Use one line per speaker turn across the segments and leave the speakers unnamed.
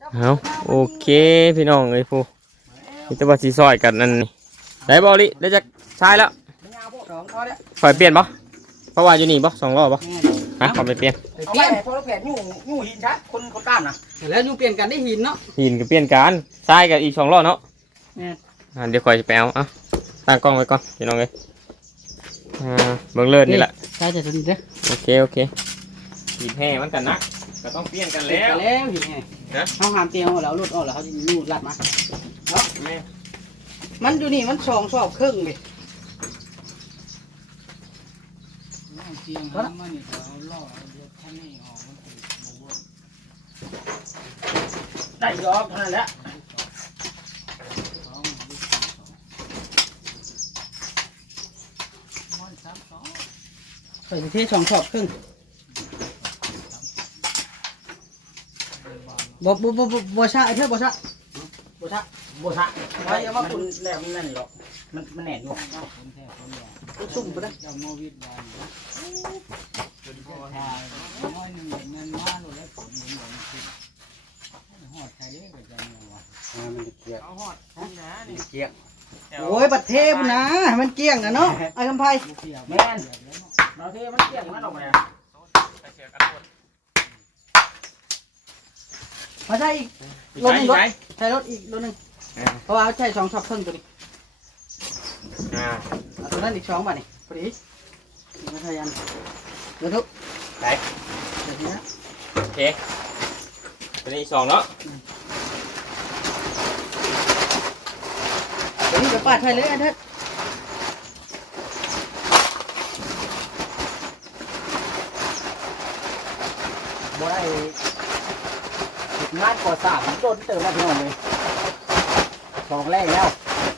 เอาโอเคพี่น้องเอ้ยผู้มีแต่ว่าสีซอยกันนั่นนี่ได้บอลิได้จากชายแล้วฝ่ายเปลี่ยนบ่เพราะว่าอยู่นี่บ่2 รอบบ่ฮะขอไปเปลี่ยน
เอาไปพอเราเปลี่ยนยู่หินชัดคนกล้ามนะ
แล้วยูเปลี่ยนกันได้หินเนาะ
หินก็เปลี่ยนกันชายกับอีก2 รอบเนาะเดี๋ยวคอยจะไปเอาตั้งกล้องไว้ก่อนพี่น้องเอ้ยเบิ่งเลิศนี่แหละ
ใช่จะสนิทเด้
โอเคหินแห่มันกันนะก็ต้องเปลี่ยนกันแล้ว
หินแห่เขาหามเตียงแล้วหลุดออกแล้วเขาจะนูดลัดมาเนาะมันอยู่นี่มัน2 ศอกครึ่งเลยเตียงมันนี่เขาล่อเดี๋ยวท่านนี่ออกมัน
ได้ยอมเท่านั้นแหละ
ใส่ที่2 ศอกครึ่งบ่ชะไอ้เธอบ่ชะ
ไว้ยังว่าคุณแล้วมันนั่นหรอกมันแหน่อยู่
ซุ่มไปได้โอ้ยบัดเทพนะมันเกี้ยงนะเนาะไอ้คำไพ่
แม่นเราเทมันเกี่ยงมันออกมาเลย
มาใช่อีกรถนึงใช้รถอีกรถนึงเพราะว่าใช้2 ศอกครึ่งตัวนี้ตัวนั้นอีก2 บาทนี่พอดีมาทายันเดี๋ยวทุก
ไหน
เดี๋ยวนี้นะ
โอเคตัวนี้2แล้ว
เดี๋ยวนี้จะปาดไทยเลยอันเถิด
บ่ได้งานก่อสร้างโดนเติมมาพี่น้องเลย2 แรกแล้ว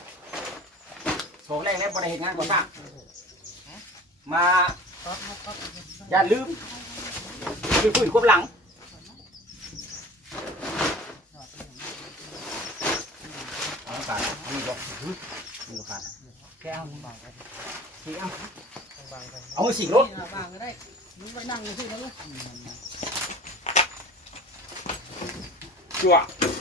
บ่ได้เห็นงานก่อสร้างมาอย่าลืมคุยควบหลังเอาการนี่ก็การแก้วเอาสิรถ
บางก็ได้มึงไปนั่งอยู่ที่นั่นเลย
จั่ว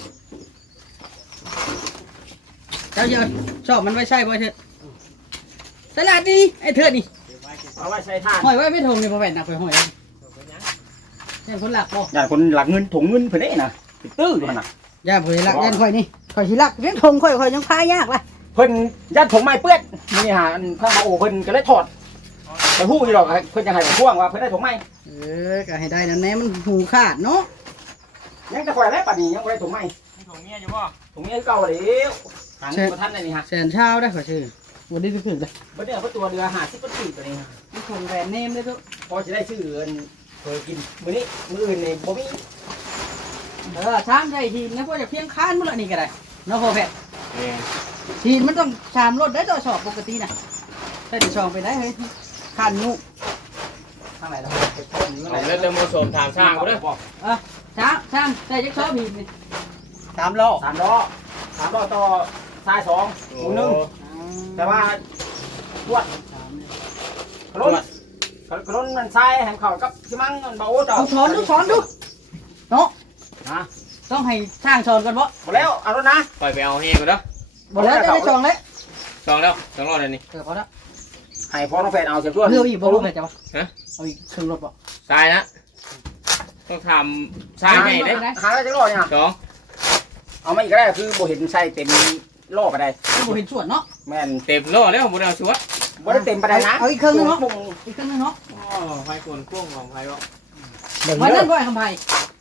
เจ้าเยอะชอบมันไว้ใช่บ่เถิดตลาดนี่ไอ้เถิดนี่
เอาไว้ใช้ท่า
ห้อยไว้ไม่ทงนี่บ่แม่นนักไปห้อยนี่คนหลักบ่
อย่าคนหลักเงินถุงเงินเพิ่นได้น่ะตื้ออยู่น่ะ
อย่าเพิ่นหลักยันค่อยนี่ค่อยสิหลักเพียงทงค่อยยังพายากล่ะ
เพิ่นยันถุงไม้เปื้อนนี่หาข้างมาโอ้เพิ่นก็เลยถอดไปฮู้อยู่ดอกเพิ่นจะให้พ่วงว่าเพิ่นได้ถุงไม้
ก็ให้ได้นั่นแน่มันหูขาดเนาะ
ยังจะคอยแล้วป่านนี้ยังบ่ได้ถุงไม้
ถุงเมียอยู่บ่
ถุงเมียเก่าแล้วหาเงินบ่ทันได้นี่ฮะ
แสนเช้าได้ขอชื่อบ่ได้ถึกเลย
บ่ได้เอาตัวเรือ50ปีตัวนี้
มันคงแบรนด์เนมเลยทุก
พอสิได้ชื่อเคยกินมื้อนี้มื้ออื่นนี่บ่มี
ชามใหญ่ทีมนะพวกจะเพียงค้านมื้อละนี่ก็ได้เนาะพ่อแพทย์ทีมมันต้องชามรถได้ต่อสอบปกติน่ะได้แต่สอบไปได้เฮ้ยค้านงู
ทางไหนล่ะ
เอาเรื่องโมโสมถามช่างกูเด้อ
ช่างใส่จักซอบีบ
3 ล้อต่อซ้าย2หมุน1แต่ว่าตรวจกระล้นมันซ้ายแหมเข่ากับสิมังมันเบาจ้ะ
สอนดูเนาะต้องให้ช่างสอนกันบ่
บ่แล้วเอารถนะ
ปล่อยไปเอาเฮกูเด้อ
บ่แล้วได้2แล้ว
2 รอบเลยนี่
พอแล้ว
ให้พ่อน้องแฟนเอาเสียช่วย
เรืออีกบ่รู้แม่จ้ะบ่เอาอีกเครื่องรถบ่
ตายนะต้องทำสร้างให้ได้
หาได้จังรอเนี่ย
2
เอามาอีกก็ได้คือบ่เห็นใส่เต็มล้อก็ได้
บ่เห็นส่วนเนาะ
แม่น
เต็มล้อแล้วบ่ได้เอาชวด
บ่ได้เต็มปานใดนะ
เอาอีกเครื่องนึงเนาะอีกเครื่องนึงเนาะ
ไฟคนพ่วงของไฟบ่
วันนั้นบ่ให้คำไผ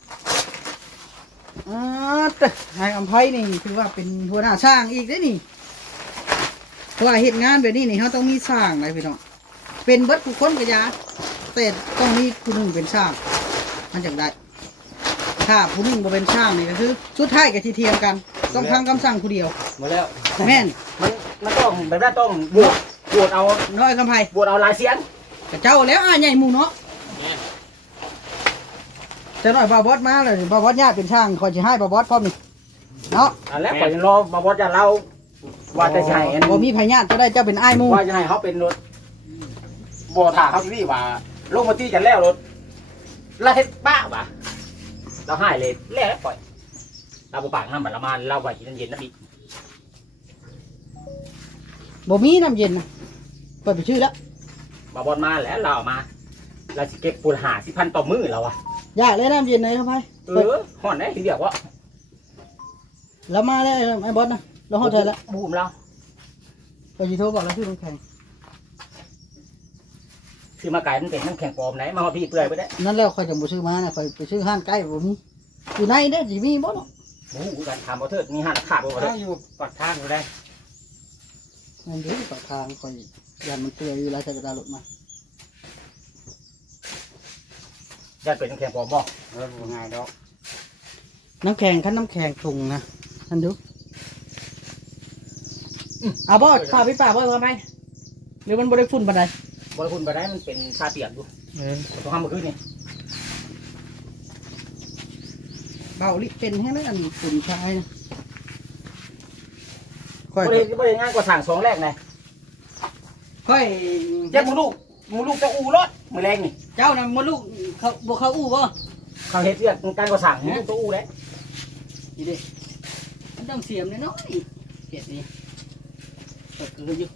ให้คำไผนี่ถือว่าเป็นหัวหน้าช่างอีกได้นี่เพราะว่าเฮ็ดงานแบบนี้นี่เฮาต้องมีช่างได้พี่น้องเป็นเบิดทุกคนก็ยาแต่ต้องมีผู้นึงเป็นช่างมันจังได้ถ้าผู้นึงบ่เป็นช่างนี่ก็คือสุดท้ายก็สิเทียมกันต้องทำคำสั่งผู้เดียว
หมดแล้ว
แม่น
มันต้องแบบนั้นต้องโหวตเอา
น้อยคำไผ
โหวตเอาลายเสียง
กับเจ้าแล้วใหญ่หมู่เนาะจะน้อยบ่าวบอสมาเลยบ่าวบอสญาติเป็นช่างคอยสิให้บ่าวบอสพร้อมนี่เนาะ
แล้วข่อยรอบ่าวบอสจะเล่าว่าจะให้
บ่มีพญาติจะได้เจ้าเป็นอ้ายหมู่
ว่าจะให้เขาเป็นรถบ่ถ่าเขาที่นี่ว่าลงมาตีกันแล้วรถลาเฮ็ดบ้าว่ะเราให้เลยแล้วปล่อยเราบุปผาห้ามบัตรละมานเราไว้กินเย็นๆนะบิ๊ก
บ่มีน้ำเย็นนะเปิดไปชื่อแล้ว
บาบอลมาแล้วเราเอามาเราจะเก็บปูน50,000ต่อมื้อเราอะ
อยากเลยน้ำเย็นไหนเข้าไป
ห่อนได้ทีเดียววะ
แล้วมาเลยไอ้บอสนะเราเข้าใจแล้ว
บูมเรา
ไปยีโทรบอกแล้วชื่อน้ำแข็ง
ซื้อมาไก่มันเป็นน้ำแข็งปลอมไหนมาพี่เปื่อยไปได้
นั่นแล้วคอยจะบ่ซื้อมานะคอยไปซื้อห้านใกล้บ่มีอยู่ในเด้อสิมีบ่เนาะ
หมูกันถามบ่เถิดมีห้าราคาบ่เถิด
อยู่ปากทางอยู่ได้
นั่นเด้อปากทางคอยยันมันเปื่อยอยู่แล้วจะกระดาษรถมา
จะเป็นน้ำแข็งปลอมบ่
ง่ายดอก
น้ำแข็งคั้นน้ำแข็งถุงนะท่านดูเอาบ่พาไปป่าบ่ทำไมหรือมันบ่ได้ฝุ่นปานใด
บริคุณไปได้มันเป็นชาเปียกอยู่ต้องทำเมื่อคืนนี่
เบาลิเป็นให้นั่นอันฝุ่นชายนะค่อย
บริงานกว่าสั่ง2แรกไง
ค่อย
เจ็บมูลูกจะอูรถมือแรงนี่
เจ้าน่ะมดลูกเขาบ่เข้าอู้บ่
เขาเฮ็ดเรื่องการกว่าสั่งมูลูกจะอูแล้ว
นี่เด้มันต้องเสียมน้อยๆเฮ็ดนี่ก็คืออยู่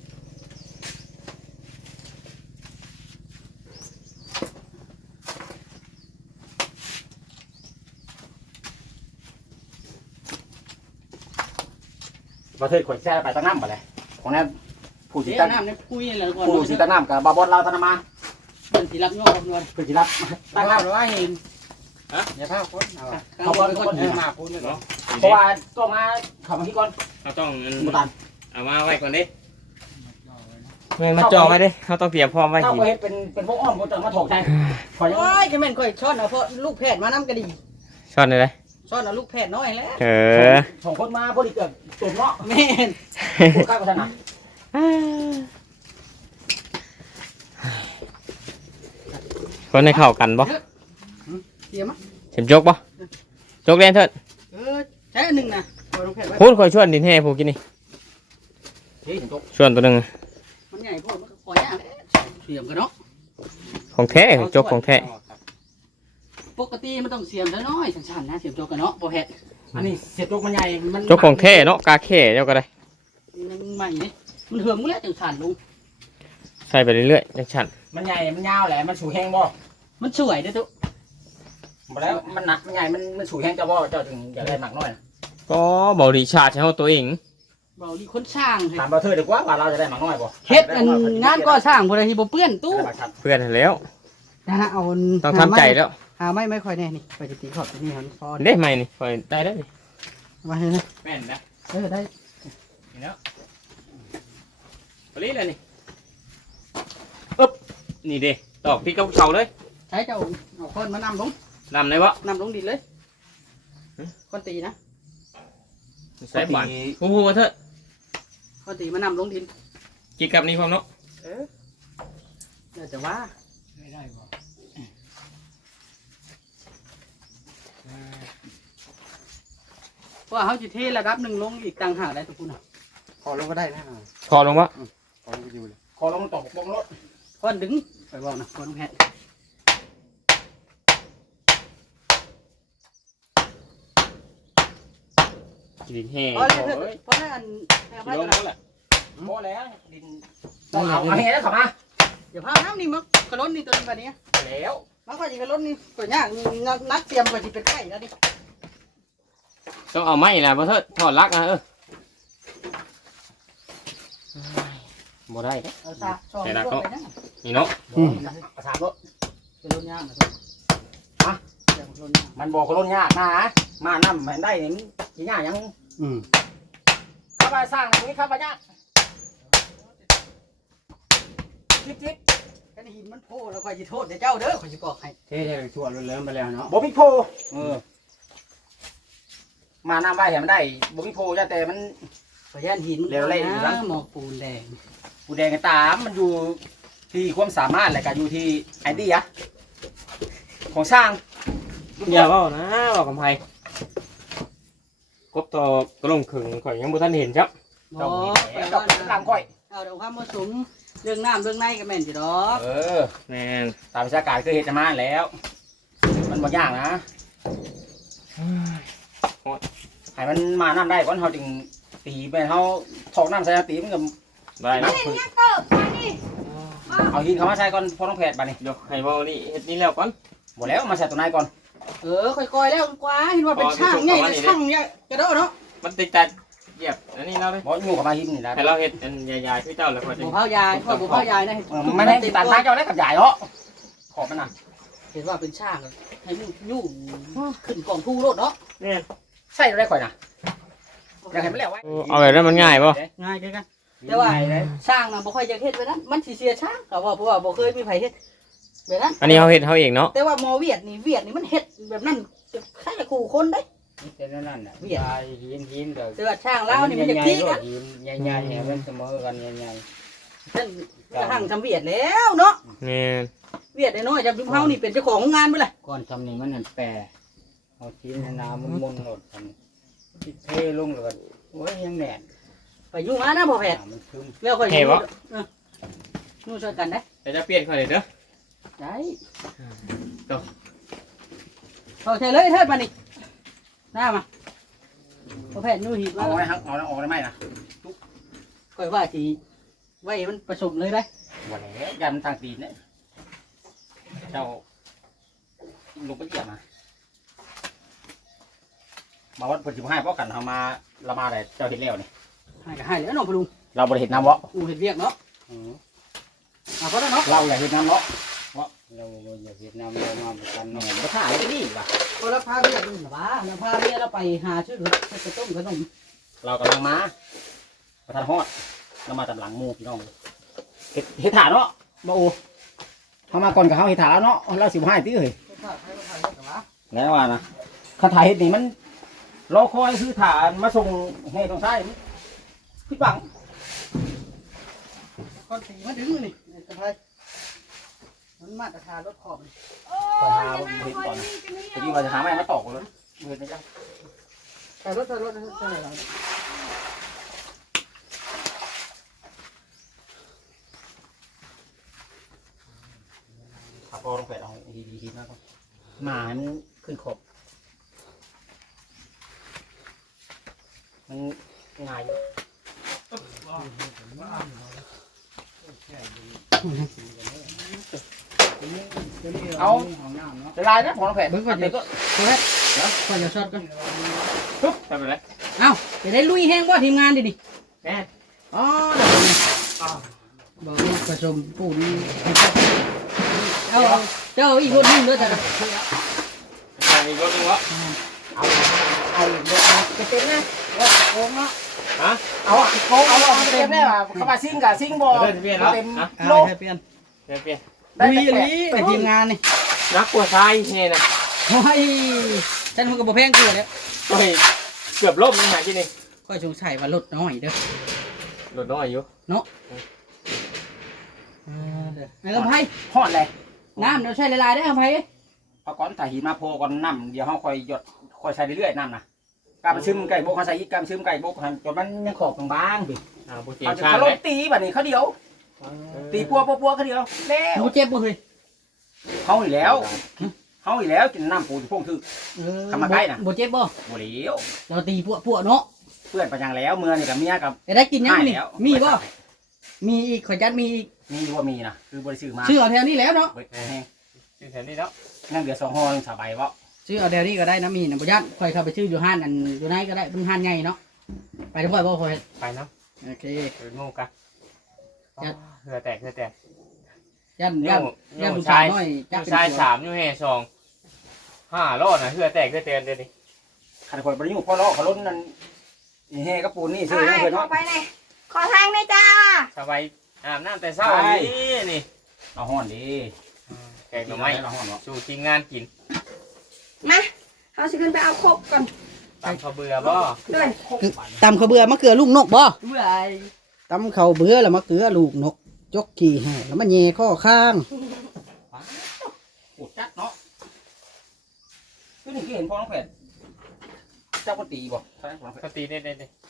ประเทศขวดแช่ไปตั้งน้ำไปเลยของนั้นผู้สิ
เสีย
ตั้ง
น้ำในปุ้ยแล้วก่อน
ผู้สิตั้งน้ำกับบาบอลเราธนามา
มันสิรับงอกนวล
ผู้สิรับตั้งน้ำ
หรือว่าเห็นฮะอย่าพาคนเอา
เขาบอลคน
มาพูดเนาะ
เพราะว่าต้องมาเข้ามาที่ก่อน
เราต้อง
มุตัน
เอามาไว้ก่อนดิเงินมาจองไว้ดิเขาต้องเตรียมพร้อมไว้
เข้า
ที
ไปเฮ็ดเป็นพวกอ้อมพวกจะมาถกใจขอยัง
โอ้ยจะแม่นค่อยช้อนเอาเพราะลูกแพทย์มานำก็ดี
ช้อนเลย
ช้อนเอาลูกแพทย์น้อยแล้ว
เออ
ส่งคนมาพอดีเกิดตุ่มเนาะ
แม่น
ผู้ข้าก็ถนัด
คนให้เข้ากันบ่
เดี๋ยวมา
เข็มจกบ่จกเรียนเถิด
ใช้อันหนึงนะเอาลูกแพทย์ไว้
พูดคอยชวนดินให้ผู้กินนี่
เฮ้ยถึงตก
ชวนตัวหนึ่ง
มันใหญ่โพดมันก็ปล่อยยากแหละเสียมกันเนาะ
ของแท้จกของแท้
ปกติมันต้องเสียมซะน้อยสั้นๆนะเสียมโจกกันเนาะบ่แพทย์
อันนี้เสียบตกมันใหญ่มัน
จกของแท้เนาะกาแค่เดียวก็ได้
มันใหม่นี่มันเหืองหมดแล้วจังสั่นลุง
ใส่ไปเรื่อยๆจังชัน
มันใหญ่มันยาวแหละมันสูงแห้งบ่
มันสวยเด้อตุ๊
บ่แล้วมันหนักมันใหญ่มันสูงแห้งจะบ่เจ้าถึงอยากได้หนักหน่อย
ก็บริชาติใช้ตัวเอง
เบาดีคนสร้างให้
ถามเราเธอดีกว่าว่าเราจะได้หนักน้อยบ่
เฮ็ดอันงานก่อสร้างบ่ได้ที่บ่เปื้อนตู้
เพื่อนแล้ว
นะฮะเอา
ต้องทำใจแล้ว
หาไม่ค่อยแน่นี่ไปจะตีขอบตรงนี้ครับพอ
ได้ไหมนี่คอยได้ได้
มาให้นะ
แม่นนะ
ได้
นี่แล้วปรีเลยนี่นี่เด้ตอกที่กับเสาเลย
ใช้เจ้าเอาคนมานำลง
นำเลยวะ
นำลงดินเลยคนตีนะ
ใส่บานพูดมาเถอะ
คนตีมานำลงดิน
กินกับนี่พร้อมเนาะ
เดี๋ยวจะว่าเพราะว่าเขาจะเทระดับหนึ่งลงอีกต่างหากได้ทุกคนนะ
ขอลงก็ได้นะ
ขอลงวะ
ขอลงก็อยู่เลย
ขอลงตกบงรถ
คนดึงไปบอกนะคนต้องแหะ
ดินแห้ง
เพราะอะไรเพราะนั่นแหะไป
ล
ก่อง น
แล้วแหละ
บ่แล้วดินต้องเอาให้ได้เข้ามา
เดี๋ยวพาน้ำนี่มั้งกระล้นนี่ตัวนี้แบบนี้
แล้ว
มันก็จะกระล้นนี่ตัวยากนักเตรียมก็จะเป็นไก่แล้วดิ
ต้องเอาไม้นะมาเถอะถอดลักนะบ่ได้
เอาซาช่องลงไปนะ
นี่เนาะ
ประสานรถ
กระล้นยากนะเดี๋ยวกระล้นยาก
มันบอกคนล้นยากนะมาน้ำมันได้นี่สิยากยัง
อืม
ข้าพสร้างตรงนี้ข้าพยากจิ๊บ
กันหินมันโผล่แล้วคอยจะโทษเดี๋ยวเจ้าเด้อคอยจะบอกให้
เท่ๆชั่วเริ่มไปแล้วเนาะ
บ่มีโพมาน้ำได้เห็นมันได้บ่มีโพจ้าแต่มัน
ขยันหิน
เร็วเลย
นะหมอกปูนแดง
ผู้แดงกับตามมันอยู่ที่ความสามารถและก็อยู่ที่ไอเดียของสร้าง
อย่าเว้านะบอกกับไผกบต่อกระลงขึงข่อยยังบ่ทันเห็นครับ
บ
ต้
อ
องมี
ก
แผ
ไป
ลกั
ว่า
บกลางก้อย
เอาเดี๋ยวความผสมเรื่องน้ำเรื่องในก็แม่นจีดอก
แม่น
ตามวิชาการคือเฮ็ดมาแล้ว มันบ่ยากนะให้มันมาน้ำได้ก่อนเขาจึงตีไปเขาถอกน้ำใส่ตีมันก็
ได้เนาะ
เอาหินเขามาใส่ก่อนพอต้องแผดบัดนี้
เดี๋ยวให้เบานี่เฮ็ดนี่แล้วก่อน
หมดแล้วมาใส่ตัวไหนก่อน
ค่อยๆแล้วกว่าเห็นว่าเป็นช่างใหญ่เลยช่างเนี่ยกระโดดเนาะ
มันติดแต่เหยียบอันนี้เราเลย
บออยู่กับมาหินนี่นะ
ให้เราเฮ็ดอันใหญ่ๆคือเจ้าแล้วก็จะ
บุพายายพ่อบุพายายนะ
มันให้ตัดท้ายเจ้าได้กับใหญ่เนาะขอบมันน่ะ
เห็นว่าเป็นช่างให้มันยุ่งขึ้นกล่องทูรถเนาะ
เนี่ย
ใส่ได้ข่อยน่ะอยากให้มันแล้วไว้
เอาแบบนั้นมันง่ายป่ะ
ง่ายกันแต่ว่าช่างน่ะบ่ค่อยจะเฮ็ดไปนั้นมันสิเสียช่างก็ว่าเพราะว่าบ่เคยมีไผเฮ็ดแบบนั้น
อันนี้เขาเฮ็ดเขาเองเนาะ
แต่ว่าหมอเวียดนี่มันเฮ็ดแบบนั้นใครจะขู่คนได้
แต่นั่นน่ะ
เวียด
ยายหินเด้อ
แต่ว่าช่างลาวนี่มันจะขี้กัน
ใหญ่ๆให้มันเสมอกันใหญ่
ท่านห่างทำเวียดแล้วเนาะ
เนี่ย
เวียดน้อยๆจำจุ๊บเฮานี่เป็นเจ้าของโรงงานไปเลย
ๆก่อนทำนี่มันนั่นแปรเอาหินในน้ำมันมนหลดกันที่เทลงแล้วก็โอ้ยยังแน่น
ไปยุ่งมานะพ่อแพทย์
มันคึม
แล้วค่อยนู่นช่วยกันได้
เดี๋ยวจะเปลี่ยนคนเลยเด้อ
ได้เอาใช่เลยเทิดมานี่หน้ามาพ่อแพทย์นู่นหีบ
เอา
มา
ไว้เอาออกได้ไหมนะ
ค่อยว่าทีไว้มันผสมเลยได้
วันนี้ยันทางตีนเนี่ยเจ้าลงไปเหยียบมาวัดผลจิ๋วให้เพราะกันเขามาละมาแต่เจ้าเห็นแล้วนี่
ให้ก็ให้แล้วน้องพลุง
เราบริเห็นน้ำวะ
อูเห็ดเวียกเนาะเพราะนั้นเนาะ
เราอยากเห็นน้ำเนาะ
เราอยากเห็นน้ำเรามาประกัน
เหมื
เนาะ
อนกระถ่ายก็ดีว่ะ
เราพาเวียกนี่หรอวะเราพาเวียกเราไปหาชื่อจะต้มขนม
เรากำลังมาประทานฮอดเรามาตำหลังมูพี่น้องเห็ดถาเนาะบ่โอเขามาก่อนกับเขาเห็ดถาแล้วเนาะเราสิบห้าตื้อเลยแล้วว่านะคาถาเห็ดนี่มันรอคอยซื้อฐานมาส่งให้ตรงซ้ายพี่บัง
ก้อนสีมาดึงนี่สะพายมันมาตรฐานรถขอบ
ไปหาเห็ดก่อนทีนี้ว่าจะหาแม่มาตอกเลยเห็ดไม่ได้
ใส่รถนะใส่อะไร
ขับพอลงไปเอาดีๆนะก่อนหมามันขึ้นขบมันง่ายอยู่เอาจะลายนะพอลงไป
เบิ้งก่อนเดี๋ยวก็ตัวแรกก่อนจะช็อตกัน
ปุ๊บทำไปเลย
เอ้าจะได้ลุยแห้งว่าทีมงานดิดิ
แม่
อ๋อเดี๋ยวบอกว่าผสมปูนเอาเจ้าอีกรถนึงด้วยจ้ะ
มีรถนึงวะ
เอาเดี๋ยวเอาเต็มนะว่าโกงเนาะ
ฮะ
เอาโกงเอาเต็มแน่ว่ะเข้ามาซิ่งกับซิ่งบอล
เปลี่ยนแล้ว
เต็ม
เอา
โลก
ให้เปลี่ยน
เปลี่ยน
ได้
ลุย
แต่
ลีไปทีมงานนี่
นักกลัวทรายเนี่ยนะ
โอ้ยฉันมันก็บ่แพงเกินแล้ว
โอ้ยเกือบล่มนี่หาที่นี่
ก็สงสัยว่ารถน้อยเด้อ
รถน้อยอยู่
ไอ้กำไพ
หอดเลย
น้ำเดี๋ยวใช้ละลายได้กำไพ
เอาก้อนถ่ายหินมาโพก้อนน้ำเดี๋ยวเขาคอยหยดคอยใส่เรื่อยๆน้ำนะการมันซึมไก่โบกเขาใส่อีกการซึมไก่โบกจนมันยังขอบบางๆพี่
ผู้เชี่ย
เขา
ว
จะ
ชาญ
เขา
เล
ล
ย
งตีแบบนี้เขาเดียว ตีปัวเขาเดียวแล้ว
หนูเจ็บบ่เฮ้ย
เขาอีกแล้วเขาอีกแล้วกินน้ำปูที่พงถือ ทำมาใกล้น่ะ
บ่เจ็บบ่
โมเหลียว
เราตีพวกเนาะ
เพื่อนไปยังแล้วเมื่อนี่กับเมียกับ
แต่ได้กินยังนี่
แล้ว
มีบ่มีอีกขอจัดมีอีก
มีอยู่ว่ามีนะคือบริสุทธิ์มา
ซื้อเอาแถวนี้แล้วเนาะ
เบิดแห้ง
ชื่อแถวนี้แล้ว
นั่งเดือด2 ห่อสบายวะ
ซื้อเอาแถวนี้ก็ได้นะมีนะบ่ยัดค่อยเข้าไปซื้ออยู่ห้านอันอยู่ไหนก็ได้เป็นห้านใหญ่เนาะไปทุกคนบ่ค่อย
ไปน้
โอเค
ำเป็นโม่กันเหือแตก
ยัน
โย
ยัน
โย
ผู้
ชา
ชาย ยน้อยจัก
ชาย3อยู่แห่2 5รอดนะเหือแตกเตือนเดี๋ยวนี้
ขันคนบริสุทธิ์พ่อเลาะเขาล้นนั่นนี่กระปูนนี่ซื้อ
เอา
ให้
ให้
เพื่อน
ขอ
เนาะ
ไปเลยขอทางหน่อยจ้า
สบายอาบน้ำแต่เช้านี่
เอาห่อนดี
แกงหน่อไม้
เอาห่อนเนาะ
สู่ทีมงานกิน
มาเขาสิขึ้นไปเอาครกก่อน
ตามเขาเบื่อบ่
ด้วย
ตำข้าวเบื่อมะเขือลูกนกบ่
เบื่อ
ตำข้าวเบื่อแล้วมะเขือลูกนกจกขี้ให้แล้วมันแย่ข้อข้าง
อุดจัดเนาะคือนี่คือเห็นพ่อน้องแผดเจ้าก็ตีบ่ใช่พ่อน้องแผด
สตีได้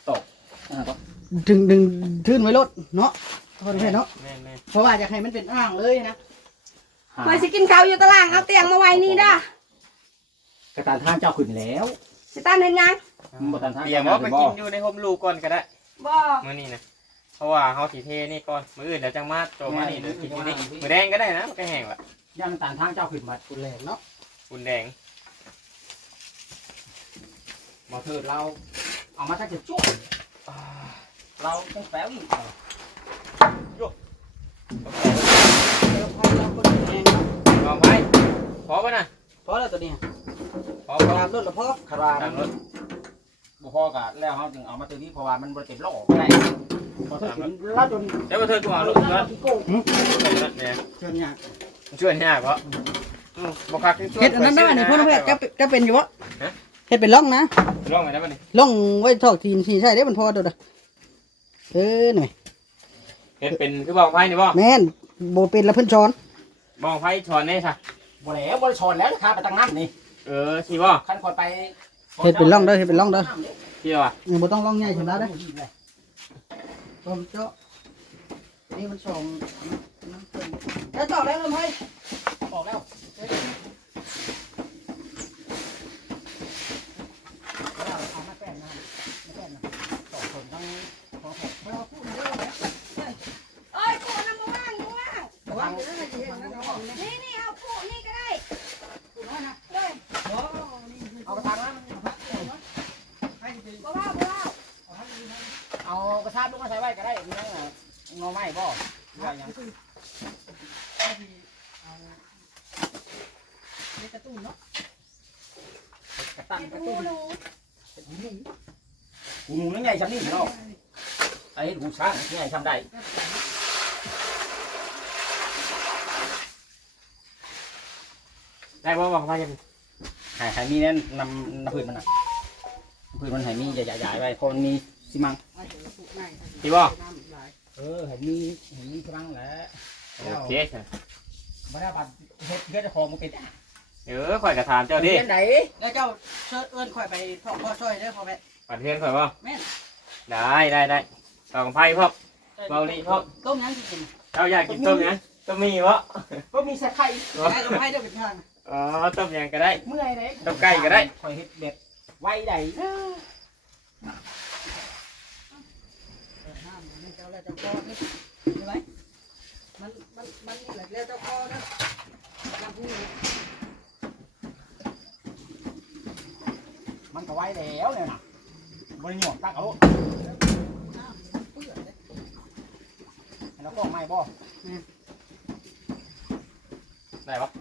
ดึงทื่นไว้รถเนาะพอได้เนาะ
แม่
เพราะว่าอยากให้มันเป็นอ่างเลยนะ
คอยสิกินข้าวอยู่ตารางเอาเตียงมาไว้นี่ด้าก
ระตานทางเจ้าขึ้นแล้ว
สิตานเห็นยัง
บ่ทันทาง
เตรียมว่าไปกินอยู่ในโฮมลูกก่อนก็ได้
บ่
มื้อนี้นะเพราะว่าเฮาสิเทนี่ก่อนมื้ออื่นเดี๋ยวจังมาโจมานี่หรือกินอยู่นี่มื้อแดงก็ได้นะมันก็แห้งละ
ย่างต่างทางเจ้าขึ้นมา
คุณแรงเนาะ
อุ่นแดง
บ่เถิดเราเอามาทักจะจุ๊บเราต้องแปลวอีก
เดี๋ยวพอเราคนแรงเนาะ
ลองไว้พอป่ะนะ
พอแล้วตัวเนี้ย
พอ
ตามรถละพอ
คารา
ตามรถ
บ่พอก็แล้วเฮาจึงเอามาตัวนี้เพราะว่ามันบ่เต็มล้อได้บ่เถิดถึงเราจน
เดี๋ยวมาเธอตัวลูกนะเนี่ย
เชิญยาก
ช่วยยากเพราะบอกคักช่วย
เฮ็ดอันนั้นได้นี่พ่อน้องแพทย์จะเป็นอยู่วะเฮ็ดเป็นร่องนะ
ลองไปได้ป่ะนี่
ร่องไว้ทอกทีนทีใช่ได้มันพอเด้อหน่อย
เห็ดเป็นคือบอกไพ่นี่บ่
แม่นโบเป็นละเพิ่นช้อน
บอกไพ่ช้อนนี่ค่ะ
บ่แล้วบ่ได้ชอนแล้วนะครับไปตั้งน้ำนี่
สิบ่
คันคนไป
เฮ็ดเป็นร่องเด้อเฮ็ดเป็นร่องเด้อ
ที่ว่า
บ่ต้องร่องใหญ่ชำระเด้อต้มเจาะนี่มันส่งแล้วต่อแล้วลำไผ
ออกแล้วเอามาแป้งนะมาแป้งนะต่อคนทั้งพอแผล
เอ้ยคู่น้ำบ่ว่างบ่ว่าง
แต่ว่าอยู่นั่นน่ะสิเฮ็ดนั่นเอาออกนี่
นี่เอาคู่นี่ก็ได้
คู่น้อยนะ
เลย
อ๋อนี่คือ
เอากระถางนั้น
ให้สิ
บ่ว่างบ่ว่าง
เอากระทะลูกมาใส่ไว้ก็ได้นี่นะงอไม้บ่ว่าหยัง
ให้สิเอานี่กระตุ้นเนาะ
กระตั้งกระ
คู่
ตุ้น
หนู
หูหนูใหญ่ชำนี่เนาะไอ้หูช้างใหญ่ชำได้
ได้บ่บอกไพ่ยัง
หายมีนั่นนำพืชมันน่ะพืชมันหายมีใหญ่ๆไว้เพราะมันมีสิมัง
ที่บ่
หายมีสิมังแหละ
โอเค
บ่ได้บัดเฮ็ดเฮ็ดของมันเป็น
ข่อยกระถามเจ้าดิ
เป็นได
แล้วเจ้าเชิญเอิ้นข่อยไปพ่อช่วยเด้อพ่อแม่
ปัดเพื่อนข่อยบ่
แม่น
ได้ต่อกับไพ่พ่อเบาลีพ่อ
ต้มยังสิกิน
เจ้าอยากกินต้มยังต้มมีบ่
ก็มีใส่ไข่
ให้ลำไผเด้อเป็นทาง
อ๋อต้มยังก็ได้
เมื่อยเด้
ต้มไก่ก็ได้
ข่อยเฮ็ดแบบไว้ได้
ห้ามมันเจ้าแล้วเจ้าคอนี่ใช่ไหมมันนี่แหละแล้วเจ้าคอนะลำพู
มันก็ไว้แล้วเนี่ยน่ะบ่ได้หยอกตั้งเอา
เปื้อนเลย
แล้วก็ไม้บ่
ได้ปะ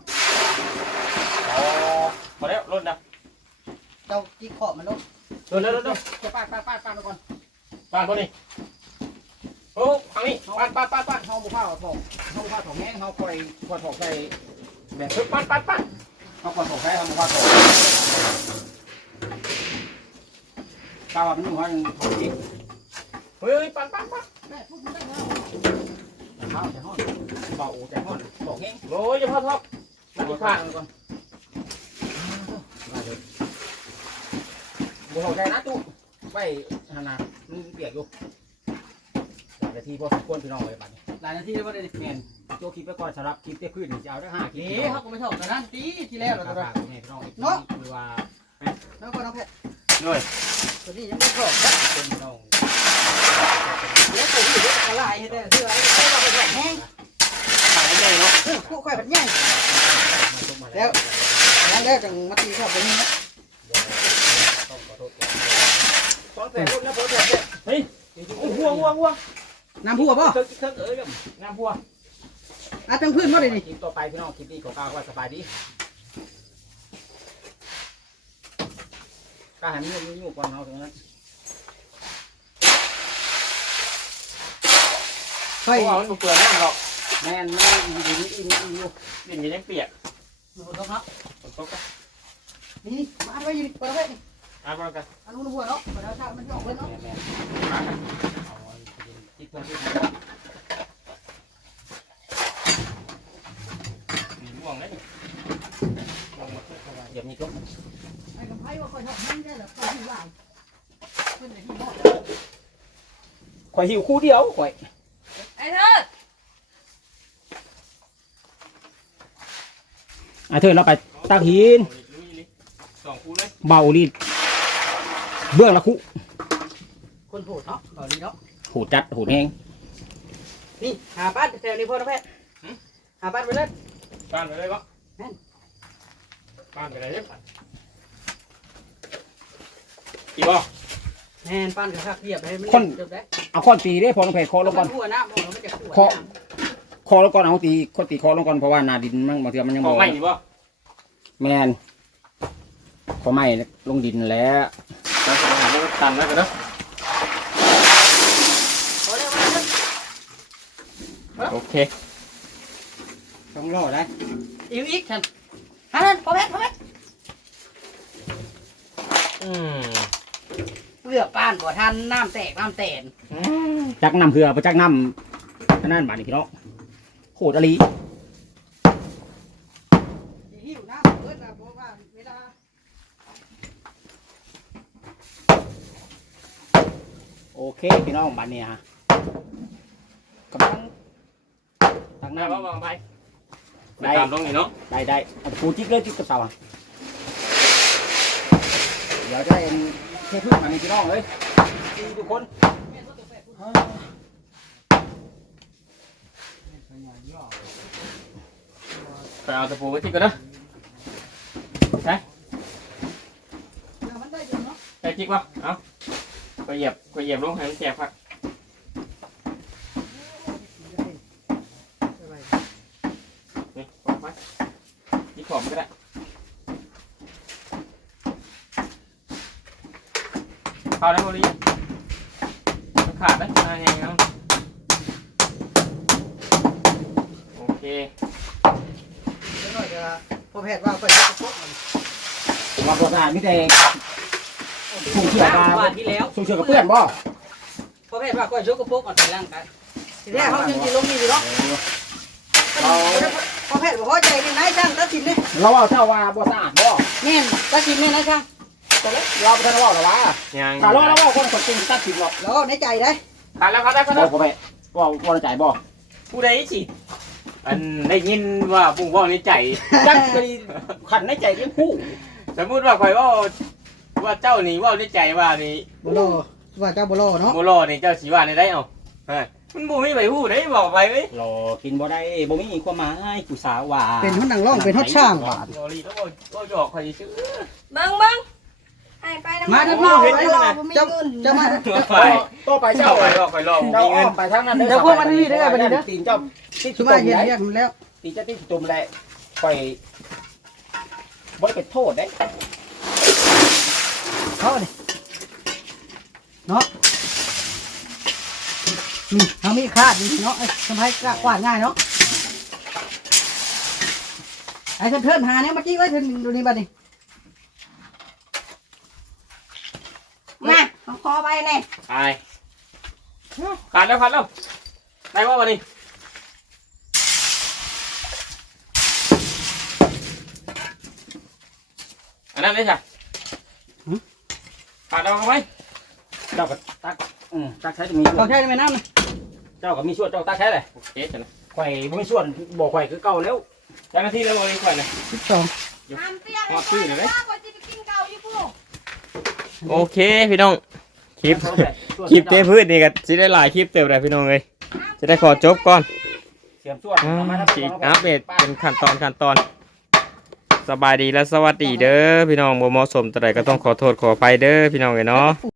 พอแล้วรุ่นนะ
เจ้าจีขอบมันลง
รุ่นแล้ว
จะปาดไปก่อน
บ้านคนนี้โอ้ทางนี้
ปาดเฮาบ่พาถอกแห้งเฮาคอยถอกใส่แบบ
ปัด
เฮาคอยถอกใส่เฮาบ่พาถอกกาวมันอยู่หันถอกอีก
เฮ้ยปัด
แม่พูดมันได้แล้ว
ข้าวแต่ฮ้อนเบาแต่ฮ้อนถอกแห้ง
โอ้ยจะพอท็อปมันดีขาด
ก่อนบ่ถอกใจนะตุ๊ไว้หั่นน่ะมันเปียกอยู่หลายนาทีพอสมควรพี่น้องเลยบัดนี้
หลายนาทีแล้วบ่ได้
แม่นโจคลิปไปก่อนสำหรับคลิปเตี้ยขึ้นจะเอาได้5คลิป
เอ๊ะเขาก็ไม่ชอบแต่นั้นตีที่แล้วเราตัว
ฝากแม่พี่น้องเนาะคือว่า
แล้วก็น้องเพชร
ด้วย
ตัวนี้ยังไม่ชอบนะ
เป็นพี่น้อง
แล้วตัวนี้กระไรเฮ็ดได้เสื้อไอ้เราไปแห้ง
ขายได้เนาะ
คู่ข่อยผัดใหญ่
มาส่งมา
แล้วแล้วจังมาตีชอบตัวนี้นะ
ต้องขอโทษขอแต่รุ่นนะขอแต่
เฮ้ยวัว
น้ำพัวป่ะ
เถิงเด้อ
น้ำวัว
อ่ะตั้งพื้นป่ะเดี๋ยวนี้
คลิปต่อไปพี่น้องคลิปนี้ของกาวว่าสบายดีกาหันยุ่งก่อนเฮาตรงนั้น
ค่
เพ
อย
ราะว่ามันเปลือยน้ำหรอก
แม่นไม่อยู่นี่อยู่
ดินยังเปียก
อยู่บนโต๊ะครับ
ฝนตกก็
นี่มาไว้อยู่เปิดไว้นี่
อ่ะกัน
อันนู้นหัวเนาะเปิดแล้วชามันจะออกเพิ่นเนาะ
แม่เอาจิตตัวที่
มีม่วงเลย
เดี๋ยวมีก็
ไอ้กำไพ่ว่าค่อยชอบนั่งได้เหรอค่อยหิวหลายเพิ่นได้หิวหมด
ข่อยหิวคู่เดียวข่อย
ไอ้เถิด
เธอเราไปตักหิน
2 คู่เลย
เบาลีดเบื้องละคุ
คนโหดเนาะตอนนี้เนาะ
หูจัดหูแห้ง
นี่หาบ้านแถวนี้พ่อนะแพทย์หาบ้านไปเลย
บ้านไปเลยบ่
แม่น
บ้านไปเลยเด้ออีบ่
แม่นปั้นกระชักเรียบให้มันจบได้
เอาค้อนตีได้พอลงไปคอลงก่อน
หัวน้ำบอกแล้วมันจะขวด
คอคอลงก่อนเอาตีค้อนตีคอลงก่อนเพราะว่าหนาดินมันบางทีมันยัง
ขอ
บ่
ไม่นี่บ่
แมนขอไม่ลงดินแล้ว
ตันตันแล้วกันเด้อ
เอาเร็วมาเร็ว
โอเค
ต้องรอได้
อีกท่านฮะนั่นพ่อแพทย์
อืม
เพื่อป้านบ่ทันน้ำแตกน้ำแตน
จักน้ำเหือไปจักน้ำอันนั้นบาดนี่พี่น้องโคตรอลี
หิวน้ำเบิดนะเพราะว่าเวลา
โอเคพี่น้องบาดเนี่ยฮะกำลังตัก
ได้
น้ำ
บ่วางไปไปตามลงนี่เนาะ
ได้เอาปูจิ๊กเลยจิ๊กกระเป๋าอะเดี๋ยวจะเอ็นเทพึ่งมาในพี่น้องเลยดีทุกคน
ไปเอาตะปูไว้ที่ก่อนเด้อ
มันได้อยู่เนาะ
ไปจิกบ่เอาไปเหยียบลงให้มันแฉกพักนี่ออกมาจิกขอบมันก็ได้เข้าได้บ่ลีมันขาดได้มาไงเอาโอเค
เดี๋ยวหน่อยจะพ่อแพทย์ว่าไปจะพบมัน
มาประสานมิเตส่งเชือกมา
วันที่แล้ว
ส่งเชือกกับเพื่อนบ่
พ่อแพทย์ว่าก็ยกกระโปรงออกไปร่างกายทีแรกเขาจึงจะลงนี่สิเนาะพ่อแพทย์บอกว่าใจนี่นายช่างตัดสินเนี่ย
เราเอาเจ้าว่าบ่สะอาดบ่
แม่นตัดสินเนี่ยนายช่าง
เราบ่ทันว่าหรอวะ
ยัง
ถ้าเราว่าคนคนจริงตัดสินหรอก
แล้วในใจได้
ขาดแล้วขาดแล้วขาด
บ่
แล้ว
พ่อแม่บ่ใจบ่
ผู้ใดสิอันได้ยินว่าปุ่งว่าในใจ
จักไปขันในใจยังผู้
สมมุติว่าข่อยว่าเจ้านี่ว่าในใจว่านี่
บลอว่าเจ้าบลอเนาะ
โมโลนี่เจ้าสีว่าในได้เอามันบ่มีใบหูได้บอกไปเว้ย
รอกินบ่ได้บ่มีความหมายผู้สาวว่า
เป็นหุ่นนางร่องเป็นฮอดช่าง
โอลีต้องก็หยอกข่อยชื่อ
เบิ่งเบิ่งให้ไปน้ำ
มา
มัน
ทั้ง
ร
น
อ
อก
ไป
ไป
ร
ร
อ
อ
บ่มี
เจ้า
เงิน
เจ้ามา
ไป
ต่อไป
เจ้า
เจ้า
ไปหลอกไปหลอก
เจ้า
มีเงิ
อ้อน มไปทางนั้นตีนเจ้าที่
ชุ
ตุ่
มาเย็น
ม
เรียกมันแล้ว
ตีเจ้าที่ตุ่มแหละไปบ่ได้ไปโทษได้
เขาเนี่ยเนาะนี่เขามีคาดนี่เนาะทำให้กวาดง่ายเนาะไอ้เทินหาเนี่ยเมื่อกี้ไว้เทินดูนี่บัดนี้
มาเอาคอไปแน่
ไปขาดแล้วได้ว่าวันนี้อันนั้นเลยจ้ะขาดแล้วเอาไหม
เจ้าก็ตักตักใช้จะมี
เขาใช้ในน้ำนะ
เจ้าก็มีส่วนเจ้าตักใช้เลย
โอเคจ้ะนะ
ข่อยบ่มีส่วนบ่ข่อยคือเก่าแล้ว
เจ้าหน้าที่แล้ววันนี้ข่อยนะ
12
น้ำเตี้ยให้ก่อนนะก่อนจะไปกินเก่าอยู่พวก
โอเคพี่น้องคลิปเต้พืชนี่ก็สิได้หลายคลิปเติมเลยพี่น้องเลยจะได้ขอจบก่อน
เสียมส่วน
ฉีกอัปเดตเป็นขั้นตอนสบายดีและสวัสดีเด้อพี่น้องบ่เหมาะสมแต่ใดก็ต้องขอโทษขออภัยเด้อพี่น้องเอ้ยเนาะ